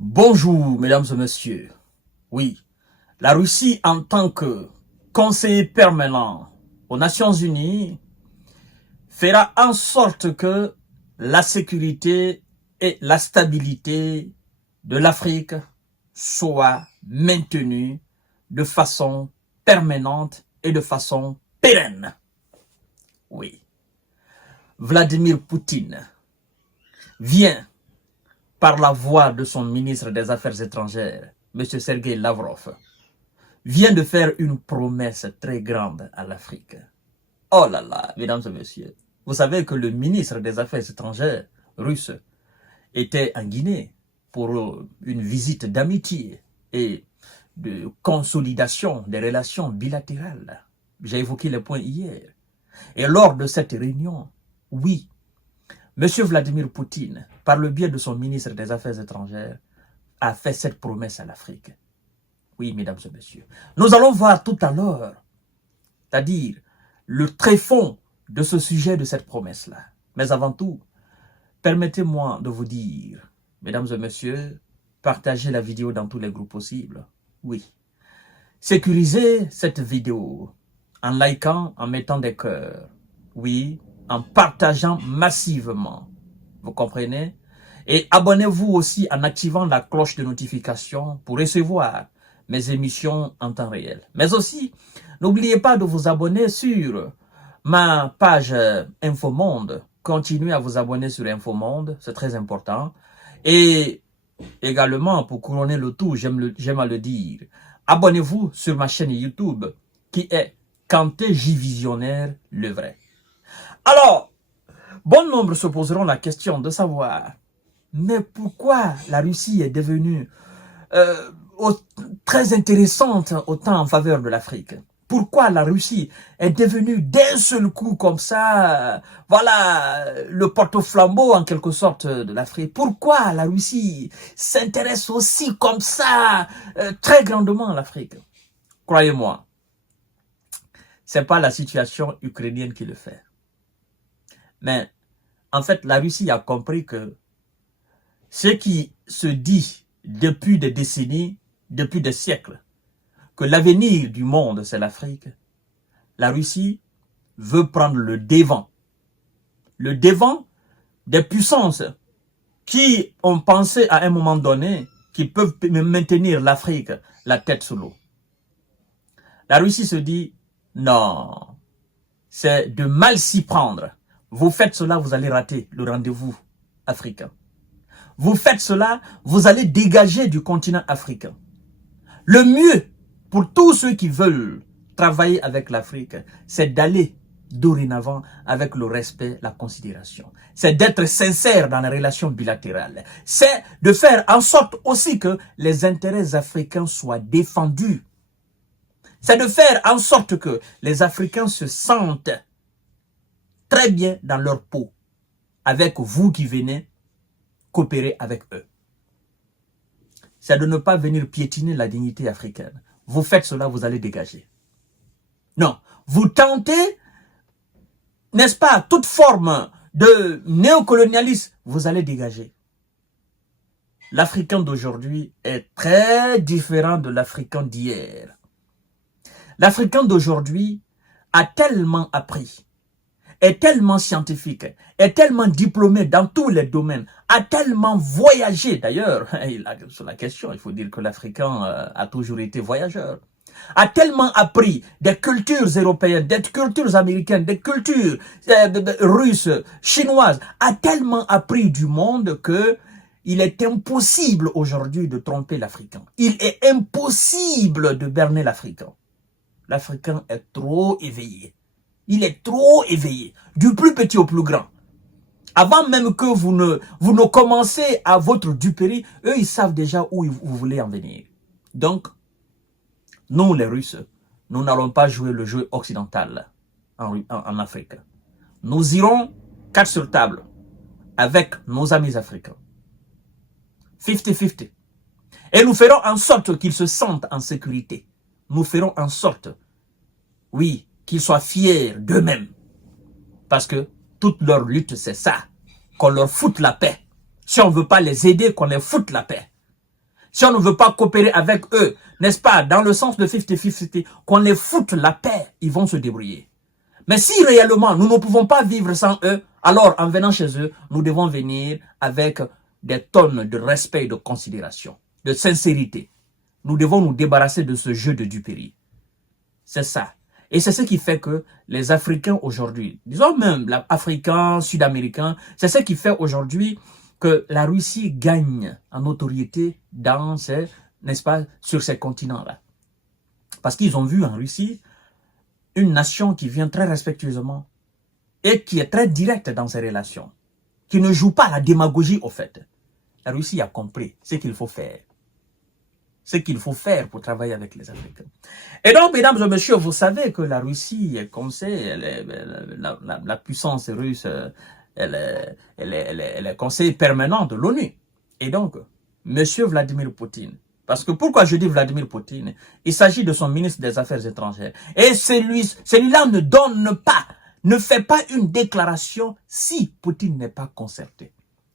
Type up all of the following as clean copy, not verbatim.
Bonjour, mesdames et messieurs. Oui, la Russie, en tant que conseiller permanent aux Nations Unies, fera en sorte que la sécurité et la stabilité de l'Afrique soient maintenues de façon permanente et de façon pérenne. Oui, Vladimir Poutine vient par la voix de son ministre des Affaires étrangères, M. Sergei Lavrov, vient de faire une promesse très grande à l'Afrique. Oh là là, mesdames et messieurs, vous savez que le ministre des Affaires étrangères russe était en Guinée pour une visite d'amitié et de consolidation des relations bilatérales. J'ai évoqué les points hier. Et lors de cette réunion, oui, M. Vladimir Poutine, par le biais de son ministre des Affaires étrangères, a fait cette promesse à l'Afrique. Oui, mesdames et messieurs. Nous allons voir tout à l'heure, c'est-à-dire le tréfonds de ce sujet, de cette promesse-là. Mais avant tout, permettez-moi de vous dire, mesdames et messieurs, partagez la vidéo dans tous les groupes possibles. Oui. Sécurisez cette vidéo en likant, en mettant des cœurs. Oui, en partageant massivement. Vous comprenez? Et abonnez-vous aussi en activant la cloche de notification pour recevoir mes émissions en temps réel. Mais aussi, n'oubliez pas de vous abonner sur ma page Infomonde. Continuez à vous abonner sur Infomonde, c'est très important. Et également, pour couronner le tout, j'aime à le dire, abonnez-vous sur ma chaîne YouTube qui est Kanté J Visionnaire le vrai. Alors, bon nombre se poseront la question de savoir, mais pourquoi la Russie est devenue très intéressante autant en faveur de l'Afrique? Pourquoi la Russie est devenue d'un seul coup comme ça, voilà, le porte-flambeau en quelque sorte de l'Afrique? Pourquoi la Russie s'intéresse aussi comme ça, très grandement à l'Afrique? Croyez-moi, c'est pas la situation ukrainienne qui le fait. Mais en fait, la Russie a compris que ce qui se dit depuis des décennies, depuis des siècles, que l'avenir du monde, c'est l'Afrique, la Russie veut prendre le devant des puissances qui ont pensé à un moment donné qu'ils peuvent maintenir l'Afrique la tête sous l'eau. La Russie se dit, non, c'est de mal s'y prendre. Vous faites cela, vous allez rater le rendez-vous africain. Vous faites cela, vous allez dégager du continent africain. Le mieux pour tous ceux qui veulent travailler avec l'Afrique, c'est d'aller dorénavant avec le respect, la considération. C'est d'être sincère dans les relations bilatérales. C'est de faire en sorte aussi que les intérêts africains soient défendus. C'est de faire en sorte que les Africains se sentent très bien dans leur peau avec vous qui venez coopérer avec eux. C'est de ne pas venir piétiner la dignité africaine. Vous faites cela, vous allez dégager. Non, vous tentez, n'est-ce pas, toute forme de néocolonialisme, vous allez dégager. L'Africain d'aujourd'hui est très différent de l'Africain d'hier. L'Africain d'aujourd'hui a tellement appris, est tellement scientifique, est tellement diplômé dans tous les domaines, a tellement voyagé. D'ailleurs, sur la question, il faut dire que l'Africain a toujours été voyageur. A tellement appris des cultures européennes, des cultures américaines, des cultures russes, chinoises, a tellement appris du monde que il est impossible aujourd'hui de tromper l'Africain. Il est impossible de berner l'Africain. L'Africain est trop éveillé. Il est trop éveillé, du plus petit au plus grand. Avant même que vous ne commencez à votre duperie, eux, ils savent déjà où vous voulez en venir. Donc, nous, les Russes, nous n'allons pas jouer le jeu occidental en Afrique. Nous irons quatre sur table avec nos amis africains. 50-50. Et nous ferons en sorte qu'ils se sentent en sécurité. Nous ferons en sorte, oui, qu'ils soient fiers d'eux-mêmes. Parce que toute leur lutte, c'est ça. Qu'on leur foute la paix. Si on ne veut pas les aider, qu'on les foute la paix. Si on ne veut pas coopérer avec eux, n'est-ce pas, dans le sens de 50-50, qu'on les foute la paix, ils vont se débrouiller. Mais si réellement nous ne pouvons pas vivre sans eux, alors en venant chez eux, nous devons venir avec des tonnes de respect et de considération, de sincérité. Nous devons nous débarrasser de ce jeu de duperie. C'est ça. Et c'est ce qui fait que les Africains aujourd'hui, disons même les Africains, Sud-Américains, c'est ce qui fait aujourd'hui que la Russie gagne en notoriété dans ces, n'est-ce pas, sur ces continents-là. Parce qu'ils ont vu en Russie une nation qui vient très respectueusement et qui est très directe dans ses relations, qui ne joue pas à la démagogie au fait. La Russie a compris ce qu'il faut faire. Ce qu'il faut faire pour travailler avec les Africains. Et donc, mesdames et messieurs, vous savez que la Russie, comme c'est, la puissance russe, elle est conseiller permanent de l'ONU. Et donc, monsieur Vladimir Poutine, parce que pourquoi je dis Vladimir Poutine? Il s'agit de son ministre des Affaires étrangères. Et celui-là ne fait pas une déclaration si Poutine n'est pas concerté.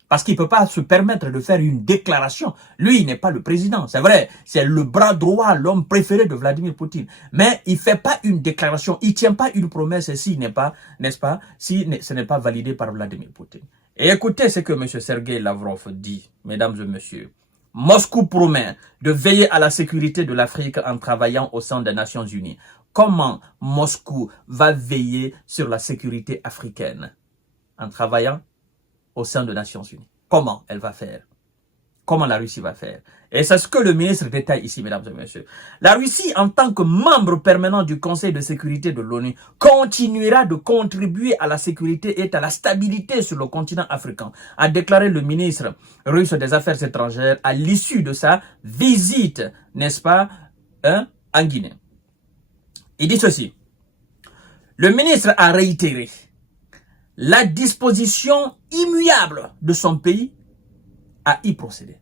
Parce qu'il ne peut pas se permettre de faire une déclaration. Lui, il n'est pas le président. C'est vrai, c'est le bras droit, l'homme préféré de Vladimir Poutine. Mais il ne fait pas une déclaration. Il ne tient pas une promesse s'il n'est pas, n'est-ce pas, si ce n'est pas validé par Vladimir Poutine. Et écoutez ce que M. Sergei Lavrov dit, mesdames et messieurs. Moscou promet de veiller à la sécurité de l'Afrique en travaillant au sein des Nations Unies. Comment Moscou va veiller sur la sécurité africaine en travaillant au sein des Nations Unies? Comment elle va faire? Comment la Russie va faire? Et c'est ce que le ministre détaille ici, mesdames et messieurs. La Russie, en tant que membre permanent du Conseil de sécurité de l'ONU, continuera de contribuer à la sécurité et à la stabilité sur le continent africain, a déclaré le ministre russe des Affaires étrangères à l'issue de sa visite, n'est-ce pas, en Guinée. Il dit ceci. Le ministre a réitéré la disposition immuable de son pays à y procéder.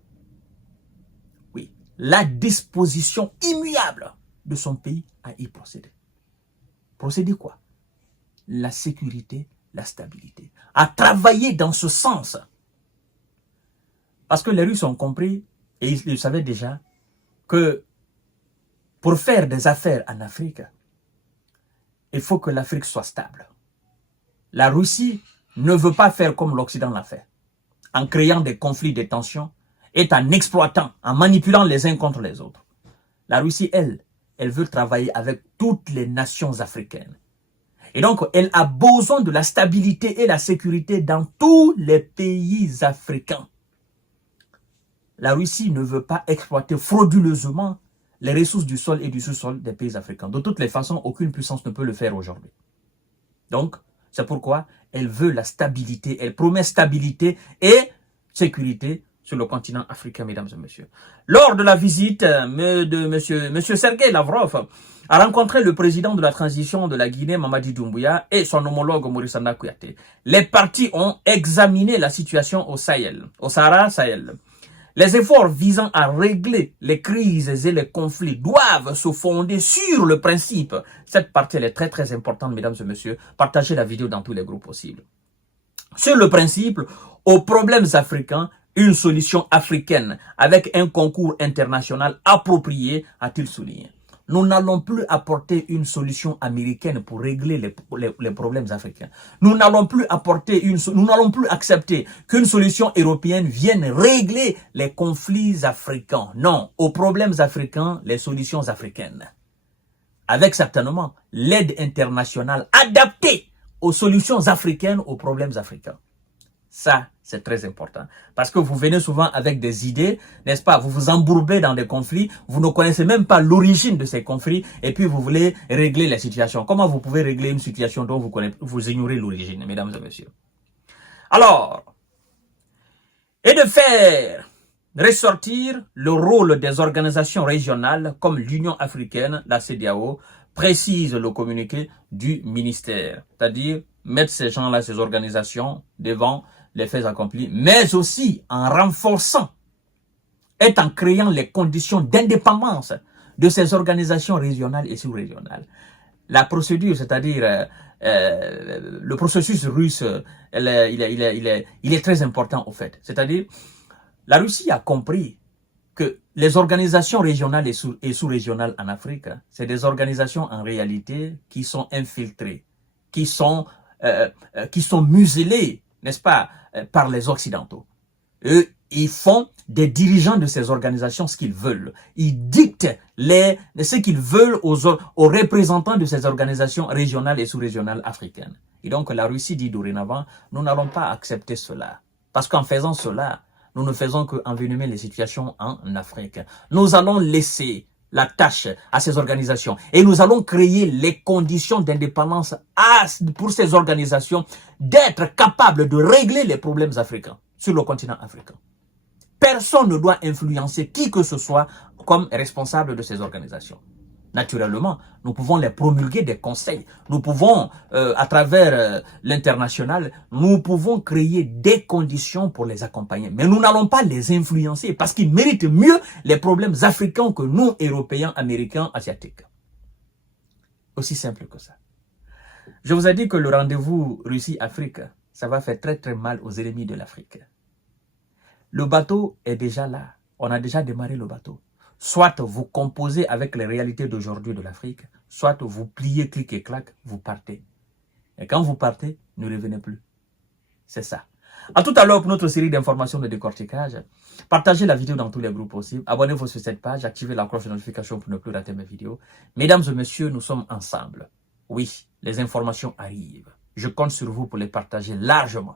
Oui, la disposition immuable de son pays à y procéder. Procéder quoi? La sécurité, la stabilité. À travailler dans ce sens. Parce que les Russes ont compris, et ils savaient déjà, que pour faire des affaires en Afrique, il faut que l'Afrique soit stable. La Russie ne veut pas faire comme l'Occident l'a fait, en créant des conflits, des tensions, et en exploitant, en manipulant les uns contre les autres. La Russie, elle veut travailler avec toutes les nations africaines. Et donc, elle a besoin de la stabilité et la sécurité dans tous les pays africains. La Russie ne veut pas exploiter frauduleusement les ressources du sol et du sous-sol des pays africains. De toutes les façons, aucune puissance ne peut le faire aujourd'hui. Donc, c'est pourquoi elle veut la stabilité. Elle promet stabilité et sécurité sur le continent africain, mesdames et messieurs. Lors de la visite de monsieur Sergei Lavrov a rencontré le président de la transition de la Guinée, Mamadi Doumbouya, et son homologue Maurice Kouyaté. Les partis ont examiné la situation au Sahel, au Sahara Sahel. Les efforts visant à régler les crises et les conflits doivent se fonder sur le principe. Cette partie elle est très très importante, mesdames et messieurs. Partagez la vidéo dans tous les groupes possibles. Sur le principe, aux problèmes africains, une solution africaine avec un concours international approprié, a-t-il souligné. Nous n'allons plus apporter une solution américaine pour régler les problèmes africains. Nous n'allons plus accepter qu'une solution européenne vienne régler les conflits africains. Non, aux problèmes africains, les solutions africaines. Avec certainement l'aide internationale adaptée aux solutions africaines, aux problèmes africains. Ça, c'est très important. Parce que vous venez souvent avec des idées, n'est-ce pas? Vous vous embourbez dans des conflits, vous ne connaissez même pas l'origine de ces conflits, et puis vous voulez régler la situation. Comment vous pouvez régler une situation dont vous ignorez l'origine, mesdames et messieurs? Alors, et de faire ressortir le rôle des organisations régionales comme l'Union africaine, la CEDEAO, précise le communiqué du ministère. C'est-à-dire mettre ces gens-là, ces organisations devant les faits accomplis, mais aussi en renforçant et en créant les conditions d'indépendance de ces organisations régionales et sous-régionales. La procédure, c'est-à-dire le processus russe, il est très important au fait. C'est-à-dire, la Russie a compris que les organisations régionales et sous-régionales en Afrique, c'est des organisations en réalité qui sont infiltrées, qui sont muselées, n'est-ce pas, par les Occidentaux. Eux, ils font des dirigeants de ces organisations ce qu'ils veulent. Ils dictent ce qu'ils veulent aux représentants de ces organisations régionales et sous-régionales africaines. Et donc la Russie dit dorénavant, nous n'allons pas accepter cela. Parce qu'en faisant cela, nous ne faisons qu'envenimer les situations en Afrique. Nous allons laisser la tâche à ces organisations et nous allons créer les conditions d'indépendance pour ces organisations d'être capables de régler les problèmes africains sur le continent africain. Personne ne doit influencer qui que ce soit comme responsable de ces organisations. Naturellement, nous pouvons les promulguer des conseils. Nous pouvons, à travers l'international, nous pouvons créer des conditions pour les accompagner. Mais nous n'allons pas les influencer parce qu'ils méritent mieux les problèmes africains que nous, Européens, Américains, Asiatiques. Aussi simple que ça. Je vous ai dit que le rendez-vous Russie-Afrique, ça va faire très très mal aux ennemis de l'Afrique. Le bateau est déjà là. On a déjà démarré le bateau. Soit vous composez avec les réalités d'aujourd'hui de l'Afrique, soit vous pliez, clic et clac, vous partez. Et quand vous partez, ne revenez plus. C'est ça. À tout à l'heure pour notre série d'informations de décortiquage. Partagez la vidéo dans tous les groupes possibles. Abonnez-vous sur cette page, activez la cloche de notification pour ne plus rater mes vidéos. Mesdames et messieurs, nous sommes ensemble. Oui, les informations arrivent. Je compte sur vous pour les partager largement.